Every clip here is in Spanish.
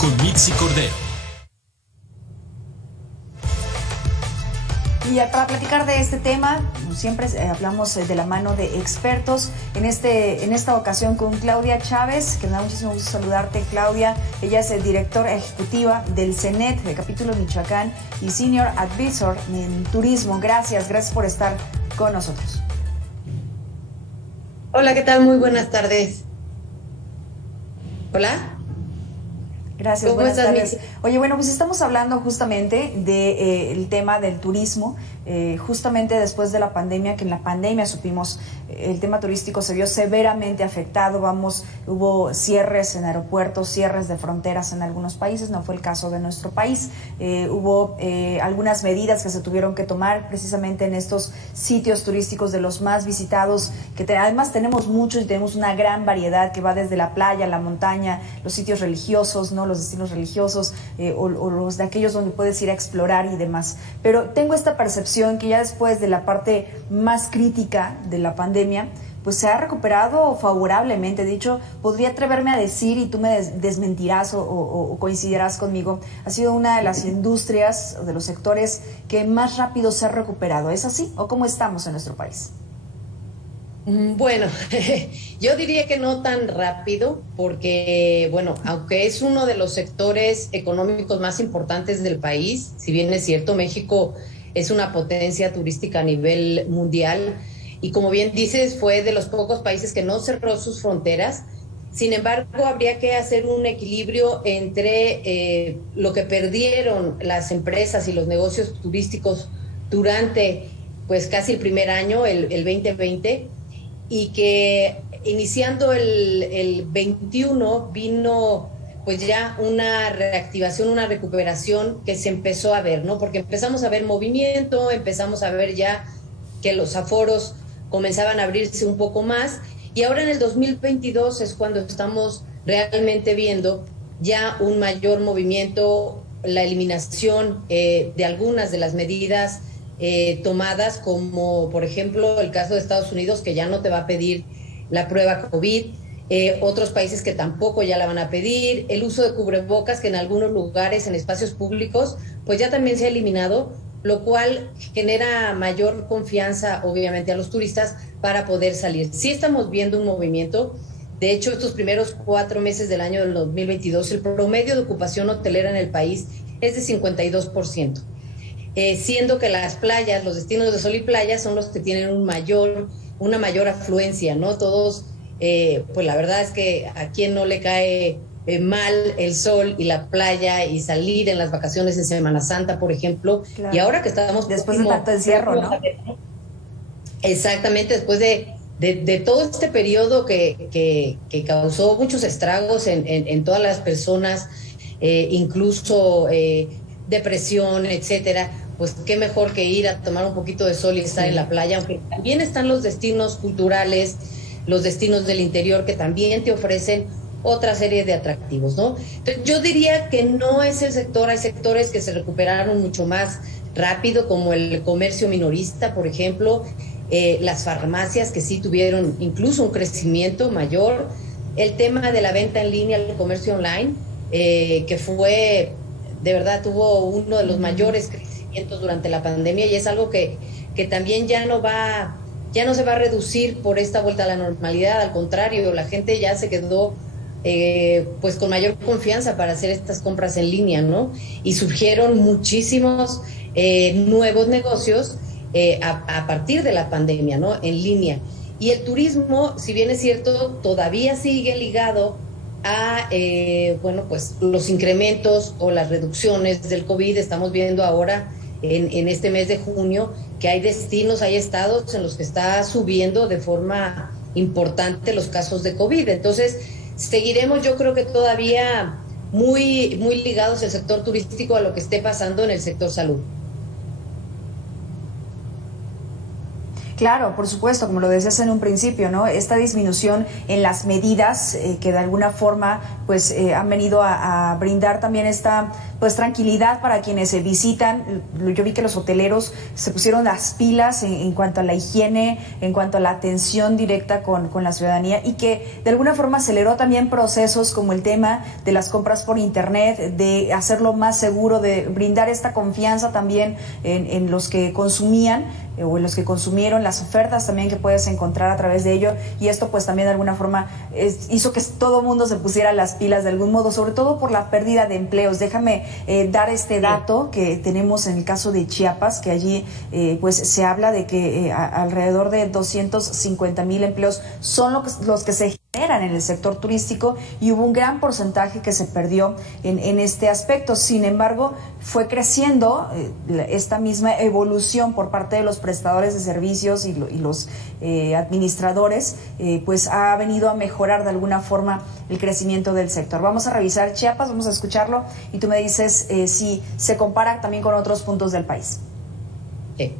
con Mitzi Cordero. Y para platicar de este tema, como siempre hablamos de la mano de expertos. En esta ocasión con Claudia Chávez, que me da muchísimo gusto saludarte, Claudia. Ella es directora ejecutiva del CENET, del capítulo Michoacán, y Senior Advisor en Turismo. Gracias por estar con nosotros. Hola, ¿qué tal? Muy buenas tardes. Hola. Gracias, buenas tardes. Oye, bueno, pues estamos hablando justamente del tema del turismo, justamente después de la pandemia, que en la pandemia supimos el tema turístico se vio severamente afectado. Hubo cierres en aeropuertos, cierres de fronteras en algunos países, no fue el caso de nuestro país. Hubo algunas medidas que se tuvieron que tomar precisamente en estos sitios turísticos de los más visitados, que además tenemos muchos y tenemos una gran variedad que va desde la playa, la montaña, los sitios religiosos, ¿no? Los destinos religiosos o los de aquellos donde puedes ir a explorar y demás. Pero tengo esta percepción que ya después de la parte más crítica de la pandemia, pues se ha recuperado favorablemente. De hecho, podría atreverme a decir, y tú me desmentirás o coincidirás conmigo, ha sido una de las industrias o de los sectores que más rápido se ha recuperado. ¿Es así? ¿O cómo estamos en nuestro país? Bueno, yo diría que no tan rápido, porque, bueno, aunque es uno de los sectores económicos más importantes del país, si bien es cierto, México es una potencia turística a nivel mundial, y como bien dices, fue de los pocos países que no cerró sus fronteras. Sin embargo, habría que hacer un equilibrio entre lo que perdieron las empresas y los negocios turísticos durante, pues, casi el primer año, el 2020, y que iniciando el 21 vino pues ya una reactivación, una recuperación que se empezó a ver, ¿no? Porque empezamos a ver movimiento, empezamos a ver ya que los aforos comenzaban a abrirse un poco más, y ahora en el 2022 es cuando estamos realmente viendo ya un mayor movimiento, la eliminación de algunas de las medidas tomadas, como por ejemplo el caso de Estados Unidos, que ya no te va a pedir la prueba COVID, otros países que tampoco ya la van a pedir, el uso de cubrebocas, que en algunos lugares, en espacios públicos, pues ya también se ha eliminado, lo cual genera mayor confianza obviamente a los turistas para poder salir. Sí estamos viendo un movimiento. De hecho, estos primeros 4 meses del año del 2022, el promedio de ocupación hotelera en el país es de 52%. Siendo que las playas, los destinos de sol y playa son los que tienen una mayor afluencia, ¿no? Todos, pues la verdad es que a quien no le cae mal el sol y la playa y salir en las vacaciones de Semana Santa, por ejemplo. Claro. Y ahora que estamos... Después de tanto encierro, ¿no? Exactamente, después de todo este periodo que causó muchos estragos en todas las personas, incluso... depresión, etcétera, pues qué mejor que ir a tomar un poquito de sol y estar en la playa, aunque también están los destinos culturales, los destinos del interior que también te ofrecen otra serie de atractivos, ¿no? Entonces, yo diría que no es el sector, hay sectores que se recuperaron mucho más rápido, como el comercio minorista, por ejemplo, las farmacias, que sí tuvieron incluso un crecimiento mayor, el tema de la venta en línea, el comercio online, que fue... de verdad tuvo uno de los mayores crecimientos durante la pandemia, y es algo que también ya no se va a reducir por esta vuelta a la normalidad. Al contrario, la gente ya se quedó pues con mayor confianza para hacer estas compras en línea, ¿no? Y surgieron muchísimos nuevos negocios a partir de la pandemia, ¿no? En línea. Y el turismo, si bien es cierto, todavía sigue ligado a bueno, pues los incrementos o las reducciones del COVID. Estamos viendo ahora en este mes de junio que hay destinos, hay estados en los que está subiendo de forma importante los casos de COVID. Entonces seguiremos, yo creo que todavía muy ligados el sector turístico a lo que esté pasando en el sector salud. Claro, por supuesto, como lo decías en un principio, ¿no? Esta disminución en las medidas que de alguna forma pues han venido a brindar también esta pues tranquilidad para quienes se visitan. Yo vi que los hoteleros se pusieron las pilas en cuanto a la higiene, en cuanto a la atención directa con la ciudadanía, y que de alguna forma aceleró también procesos como el tema de las compras por internet, de hacerlo más seguro, de brindar esta confianza también en los que consumían o en los que consumieron, las ofertas también que puedes encontrar a través de ello, y esto pues también de alguna forma hizo que todo mundo se pusiera las pilas de algún modo, sobre todo por la pérdida de empleos. Déjame dar este dato que tenemos en el caso de Chiapas, que allí pues se habla de que alrededor de 250,000 empleos son los que se generan en el sector turístico, y hubo un gran porcentaje que se perdió en este aspecto. Sin embargo, fue creciendo esta misma evolución por parte de los prestadores de servicios y los administradores, pues ha venido a mejorar de alguna forma el crecimiento del sector. Vamos a revisar Chiapas, vamos a escucharlo y tú me dices si se compara también con otros puntos del país. Sí.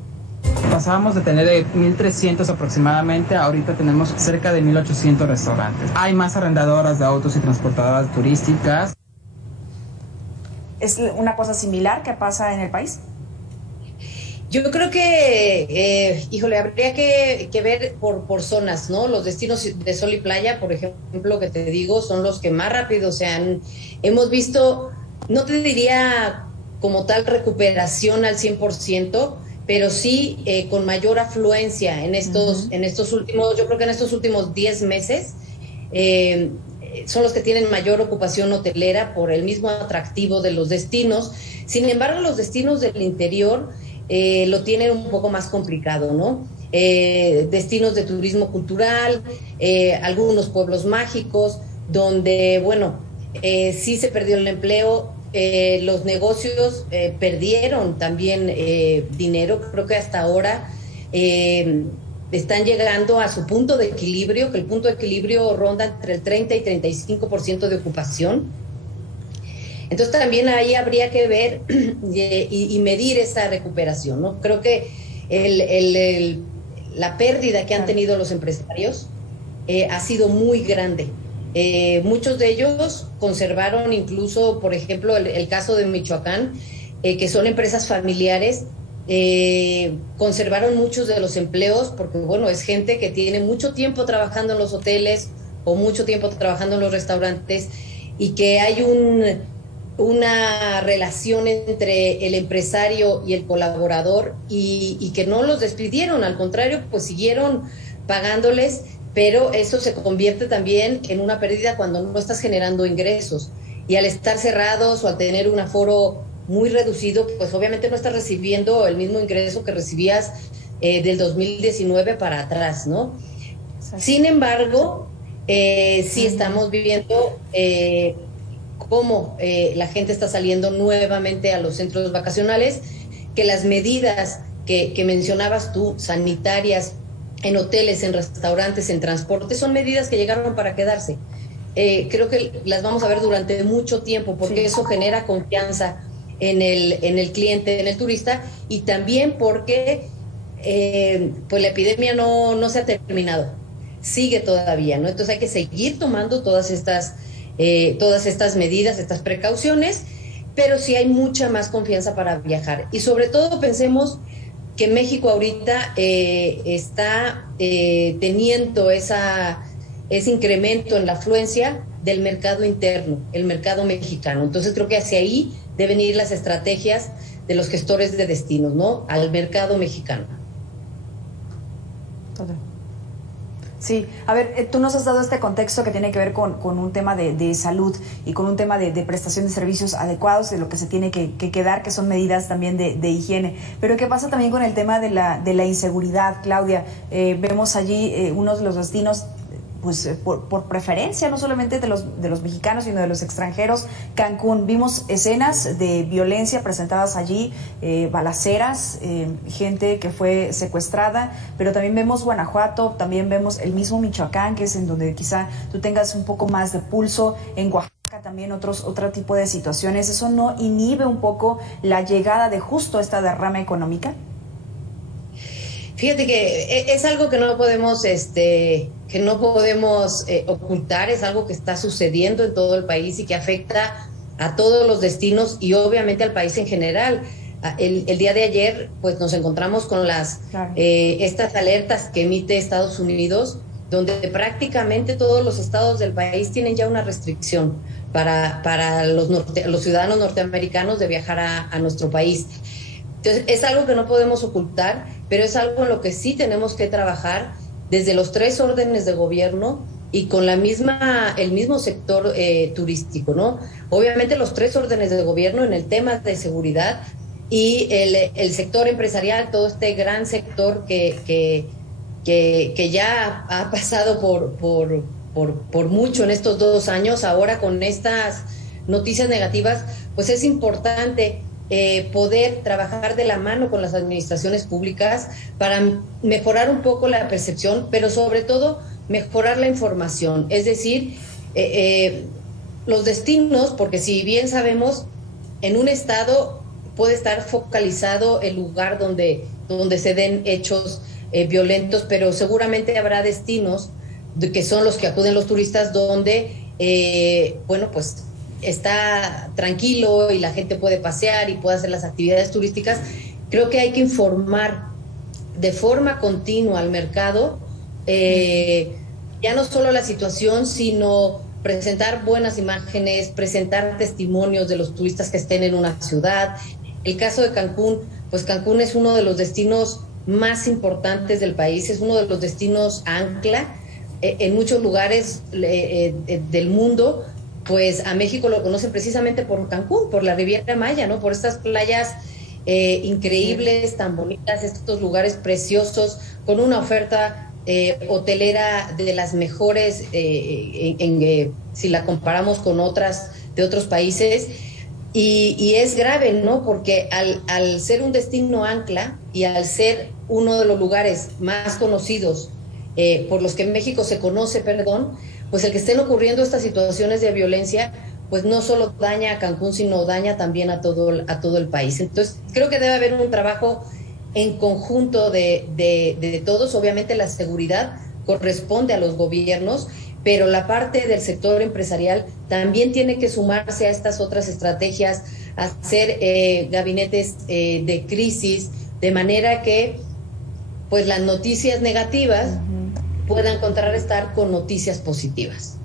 Pasábamos de tener 1,300 aproximadamente, ahorita tenemos cerca de 1,800 restaurantes. Hay más arrendadoras de autos y transportadoras turísticas. ¿Es una cosa similar que pasa en el país? Yo creo que, habría que ver por zonas, ¿no? Los destinos de sol y playa, por ejemplo, que te digo, son los que más rápido hemos visto, no te diría como tal recuperación al 100%, pero sí con mayor afluencia en estos últimos, yo creo que en estos últimos 10 meses, son los que tienen mayor ocupación hotelera por el mismo atractivo de los destinos. Sin embargo, los destinos del interior lo tienen un poco más complicado, ¿no? Destinos de turismo cultural, algunos pueblos mágicos, donde, sí se perdió el empleo, los negocios perdieron también dinero. Creo que hasta ahora están llegando a su punto de equilibrio, que el punto de equilibrio ronda entre el 30 y 35% de ocupación. Entonces también ahí habría que ver y medir esa recuperación, ¿no? Creo que la pérdida que han tenido los empresarios ha sido muy grande. Muchos de ellos conservaron incluso, por ejemplo, el caso de Michoacán, que son empresas familiares, conservaron muchos de los empleos porque, es gente que tiene mucho tiempo trabajando en los hoteles o mucho tiempo trabajando en los restaurantes, y que hay una relación entre el empresario y el colaborador, y que no los despidieron, al contrario, pues siguieron pagándoles, pero eso se convierte también en una pérdida cuando no estás generando ingresos, y al estar cerrados o al tener un aforo muy reducido, pues obviamente no estás recibiendo el mismo ingreso que recibías del 2019 para atrás, ¿no? Sin embargo, sí estamos viviendo cómo la gente está saliendo nuevamente a los centros vacacionales, que las medidas que mencionabas tú, sanitarias, en hoteles, en restaurantes, en transporte, son medidas que llegaron para quedarse. Creo que las vamos a ver durante mucho tiempo, porque eso genera confianza en el cliente, en el turista, y también porque pues la epidemia no se ha terminado, sigue todavía, ¿no? Entonces hay que seguir tomando todas estas medidas, estas precauciones, pero sí hay mucha más confianza para viajar. Y sobre todo pensemos que México ahorita está teniendo ese incremento en la afluencia del mercado interno, el mercado mexicano. Entonces creo que hacia ahí deben ir las estrategias de los gestores de destinos, ¿no? Al mercado mexicano. Sí, a ver, tú nos has dado este contexto que tiene que ver con un tema de salud y con un tema de prestación de servicios adecuados, de lo que se tiene que quedar, que son medidas también de higiene. Pero ¿qué pasa también con el tema de la inseguridad, Claudia? Vemos allí unos de los destinos, pues por preferencia, no solamente de los mexicanos, sino de los extranjeros. Cancún, vimos escenas de violencia presentadas allí, balaceras, gente que fue secuestrada, pero también vemos Guanajuato, también vemos el mismo Michoacán, que es en donde quizá tú tengas un poco más de pulso, en Oaxaca también otro tipo de situaciones. ¿Eso no inhibe un poco la llegada de justo esta derrama económica? Fíjate que es algo que no podemos, ocultar, es algo que está sucediendo en todo el país y que afecta a todos los destinos y obviamente al país en general. El día de ayer, pues nos encontramos con estas alertas que emite Estados Unidos, donde prácticamente todos los estados del país tienen ya una restricción para los ciudadanos norteamericanos de viajar a nuestro país. Entonces, es algo que no podemos ocultar, pero es algo en lo que sí tenemos que trabajar desde los 3 órdenes de gobierno y con el mismo sector turístico, ¿no? Obviamente los 3 órdenes de gobierno en el tema de seguridad y el sector empresarial, todo este gran sector que ya ha pasado por mucho en estos 2 años, ahora con estas noticias negativas, pues es importante poder trabajar de la mano con las administraciones públicas para mejorar un poco la percepción, pero sobre todo mejorar la información. Es decir, los destinos, porque si bien sabemos, en un estado puede estar focalizado el lugar donde se den hechos violentos, pero seguramente habrá destinos que son los que acuden los turistas donde, pues está tranquilo y la gente puede pasear y puede hacer las actividades turísticas. Creo que hay que informar de forma continua al mercado, ya no solo la situación, sino presentar buenas imágenes, presentar testimonios de los turistas que estén en una ciudad. El caso de Cancún, pues Cancún es uno de los destinos más importantes del país, es uno de los destinos ancla. En muchos lugares del mundo, pues a México lo conocen precisamente por Cancún, por la Riviera Maya, ¿no? Por estas playas increíbles, tan bonitas, estos lugares preciosos, con una oferta hotelera de las mejores, si la comparamos con otras de otros países. Y es grave, ¿no? Porque al ser un destino ancla y al ser uno de los lugares más conocidos por los que en México se conoce, pues el que estén ocurriendo estas situaciones de violencia, pues no solo daña a Cancún, sino daña también a todo el país. Entonces, creo que debe haber un trabajo en conjunto de todos. Obviamente la seguridad corresponde a los gobiernos, pero la parte del sector empresarial también tiene que sumarse a estas otras estrategias, hacer gabinetes de crisis, de manera que pues las noticias negativas puedan contrarrestar con noticias positivas.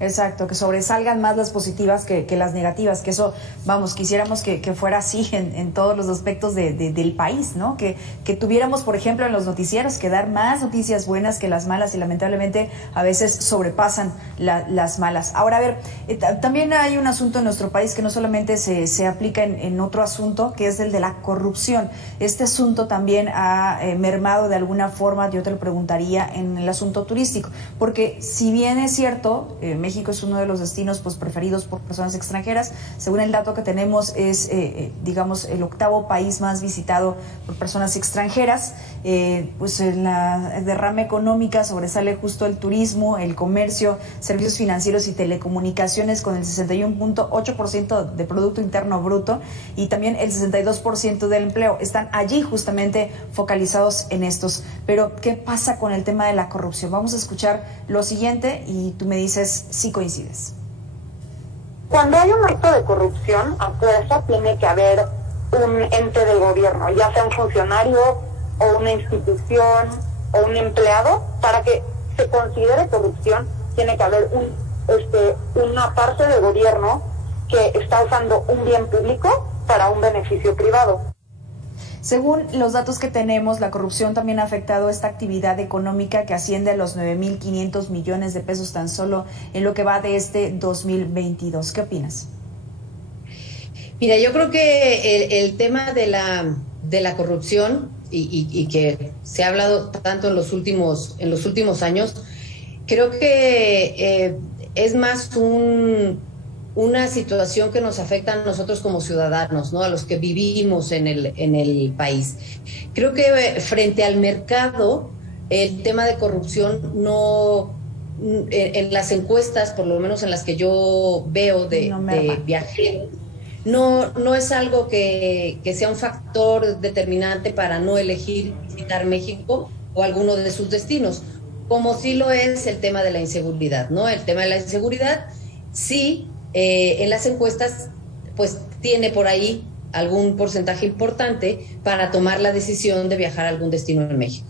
Exacto, que sobresalgan más las positivas que las negativas, que eso, vamos, quisiéramos que fuera así en todos los aspectos del país, ¿no? Que tuviéramos, por ejemplo, en los noticieros, que dar más noticias buenas que las malas, y lamentablemente a veces sobrepasan las malas. Ahora, a ver, también hay un asunto en nuestro país que no solamente se aplica en otro asunto, que es el de la corrupción. Este asunto también ha mermado de alguna forma, yo te lo preguntaría, en el asunto turístico, porque si bien es cierto, México es uno de los destinos pues preferidos por personas extranjeras. Según el dato que tenemos, es digamos el 8º país más visitado por personas extranjeras. Pues en la derrama económica sobresale justo el turismo, el comercio, servicios financieros y telecomunicaciones, con el 61.8% de Producto Interno Bruto, y también el 62% del empleo. Están allí justamente focalizados en estos. Pero, ¿qué pasa con el tema de la corrupción? Vamos a escuchar lo siguiente y tú me dices si coincides. Cuando hay un acto de corrupción, a fuerza tiene que haber un ente del gobierno, ya sea un funcionario o una institución o un empleado. Para que se considere corrupción, tiene que haber una parte del gobierno que está usando un bien público para un beneficio privado. Según los datos que tenemos, la corrupción también ha afectado esta actividad económica, que asciende a los 9.500 millones de pesos tan solo en lo que va de este 2022. ¿Qué opinas? Mira, yo creo que el tema de la corrupción y que se ha hablado tanto en los últimos años, creo que es más una situación que nos afecta a nosotros como ciudadanos, ¿no? A los que vivimos en el país. Creo que frente al mercado, el tema de corrupción no, en las encuestas, por lo menos en las que yo veo de viajeros, no es algo que sea un factor determinante para no elegir visitar México o alguno de sus destinos, como sí lo es el tema de la inseguridad, ¿no? El tema de la inseguridad, sí, en las encuestas, pues tiene por ahí algún porcentaje importante para tomar la decisión de viajar a algún destino en México.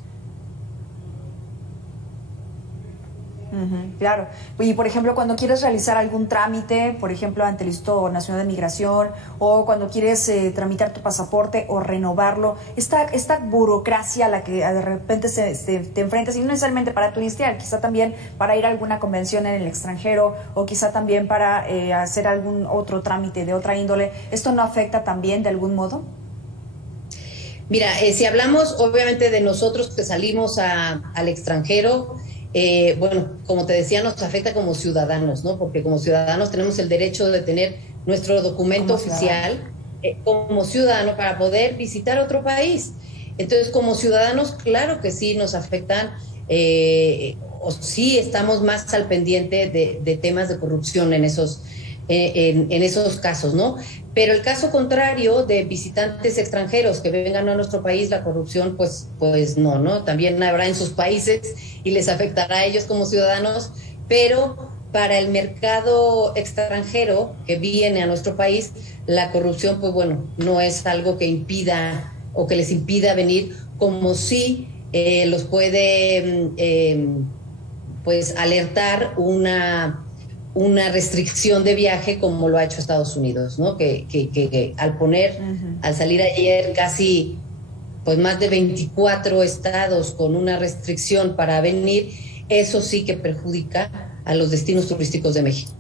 Claro. Y, por ejemplo, cuando quieres realizar algún trámite, por ejemplo, ante el Instituto Nacional de Migración, o cuando quieres tramitar tu pasaporte o renovarlo, esta burocracia a la que de repente te enfrentas, y no necesariamente para turistear, quizá también para ir a alguna convención en el extranjero, o quizá también para hacer algún otro trámite de otra índole, ¿esto no afecta también de algún modo? Mira, si hablamos obviamente de nosotros que salimos al extranjero, bueno, como te decía, nos afecta como ciudadanos, ¿no? Porque como ciudadanos tenemos el derecho de tener nuestro documento oficial como ciudadano para poder visitar otro país. Entonces, como ciudadanos, claro que sí nos afectan, o sí estamos más al pendiente de temas de corrupción en esos casos, ¿no? Pero el caso contrario de visitantes extranjeros que vengan a nuestro país, la corrupción, pues no, también habrá en sus países y les afectará a ellos como ciudadanos, pero para el mercado extranjero que viene a nuestro país, la corrupción, pues bueno, no es algo que impida o que les impida venir, como sí los puede pues alertar una restricción de viaje como lo ha hecho Estados Unidos, ¿no? Que al salir ayer casi pues más de 24 estados con una restricción para venir, eso sí que perjudica a los destinos turísticos de México.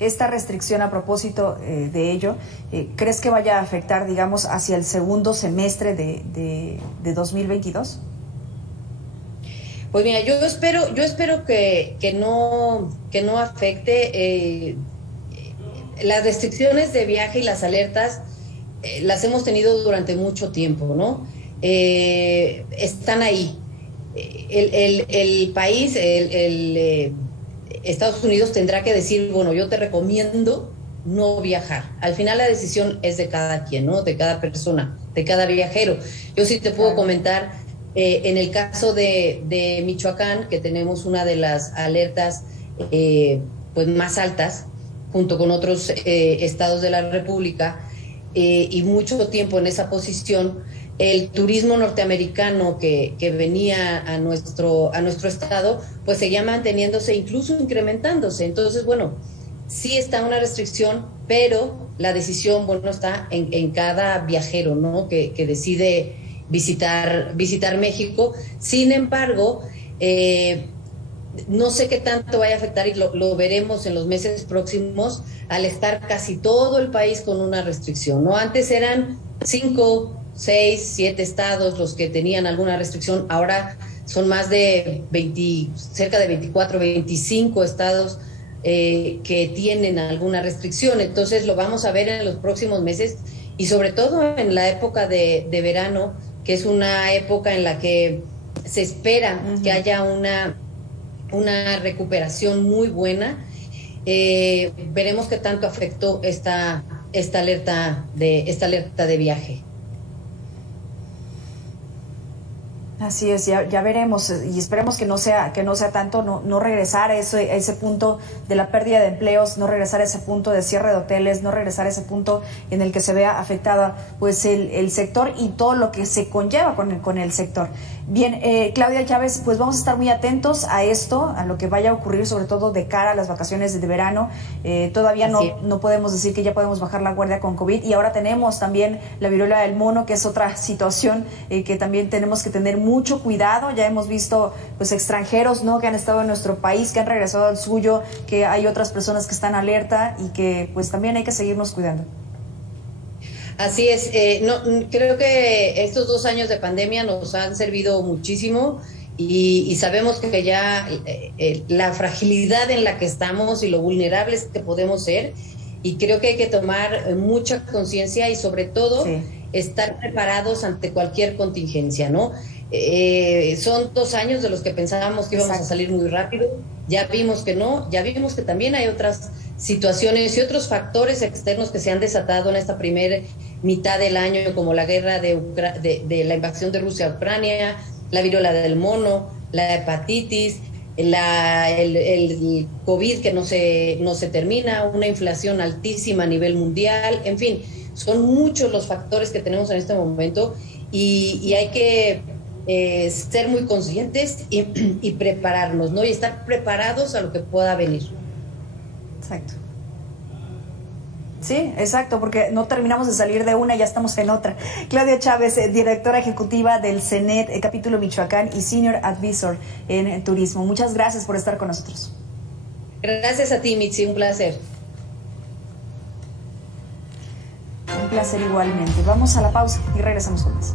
Esta restricción, a propósito de ello, ¿crees que vaya a afectar, digamos, hacia el segundo semestre de 2022? Pues mira, yo espero que no afecte. Las restricciones de viaje y las alertas las hemos tenido durante mucho tiempo, ¿no? Están ahí. El país, Estados Unidos tendrá que decir, bueno, yo te recomiendo no viajar. Al final la decisión es de cada quien, ¿no? De cada persona, de cada viajero. Yo sí te puedo comentar. En el caso de Michoacán, que tenemos una de las alertas pues más altas, junto con otros estados de la República, y mucho tiempo en esa posición, el turismo norteamericano que venía a nuestro estado, pues seguía manteniéndose, incluso incrementándose. Entonces, bueno, sí está una restricción, pero la decisión, bueno, está en cada viajero, ¿no? Que decide visitar México. Sin embargo, no sé qué tanto vaya a afectar, y lo veremos en los meses próximos, al estar casi todo el país con una restricción, ¿no? Antes eran 5, 6, 7 estados los que tenían alguna restricción, ahora son más de cerca de 24, 25 estados que tienen alguna restricción. Entonces lo vamos a ver en los próximos meses, y sobre todo en la época de verano, que es una época en la que se espera que haya una recuperación muy buena. Veremos qué tanto afectó esta alerta de viaje. Así es, ya veremos, y esperemos que no sea tanto, no regresar a ese punto de la pérdida de empleos, no regresar a ese punto de cierre de hoteles, no regresar a ese punto en el que se vea afectada pues el sector y todo lo que se conlleva con el sector. Bien, Claudia Chávez, pues vamos a estar muy atentos a esto, a lo que vaya a ocurrir, sobre todo de cara a las vacaciones de verano. Todavía no podemos decir que ya podemos bajar la guardia con COVID, y ahora tenemos también la viruela del mono, que es otra situación que también tenemos que tener mucho cuidado. Ya hemos visto pues extranjeros, ¿no?, que han estado en nuestro país, que han regresado al suyo, que hay otras personas que están alerta, y que pues también hay que seguirnos cuidando. Así es, creo que estos 2 años de pandemia nos han servido muchísimo, y sabemos que ya la fragilidad en la que estamos y lo vulnerables que podemos ser, y creo que hay que tomar mucha conciencia y sobre todo estar preparados ante cualquier contingencia, ¿no? Son 2 años de los que pensábamos que íbamos a salir muy rápido, ya vimos que no, ya vimos que también hay otras situaciones y otros factores externos que se han desatado en esta primera mitad del año, como la guerra de la invasión de Rusia a Ucrania, la viruela del mono, la hepatitis, el COVID que no se termina, una inflación altísima a nivel mundial, en fin, son muchos los factores que tenemos en este momento y hay que ser muy conscientes y prepararnos, ¿no? Y estar preparados a lo que pueda venir. Exacto. Sí, exacto, porque no terminamos de salir de una y ya estamos en otra. Claudia Chávez, directora ejecutiva del CENET, capítulo Michoacán y Senior Advisor en Turismo. Muchas gracias por estar con nosotros. Gracias a ti, Mitzi, un placer. Un placer igualmente. Vamos a la pausa y regresamos con más.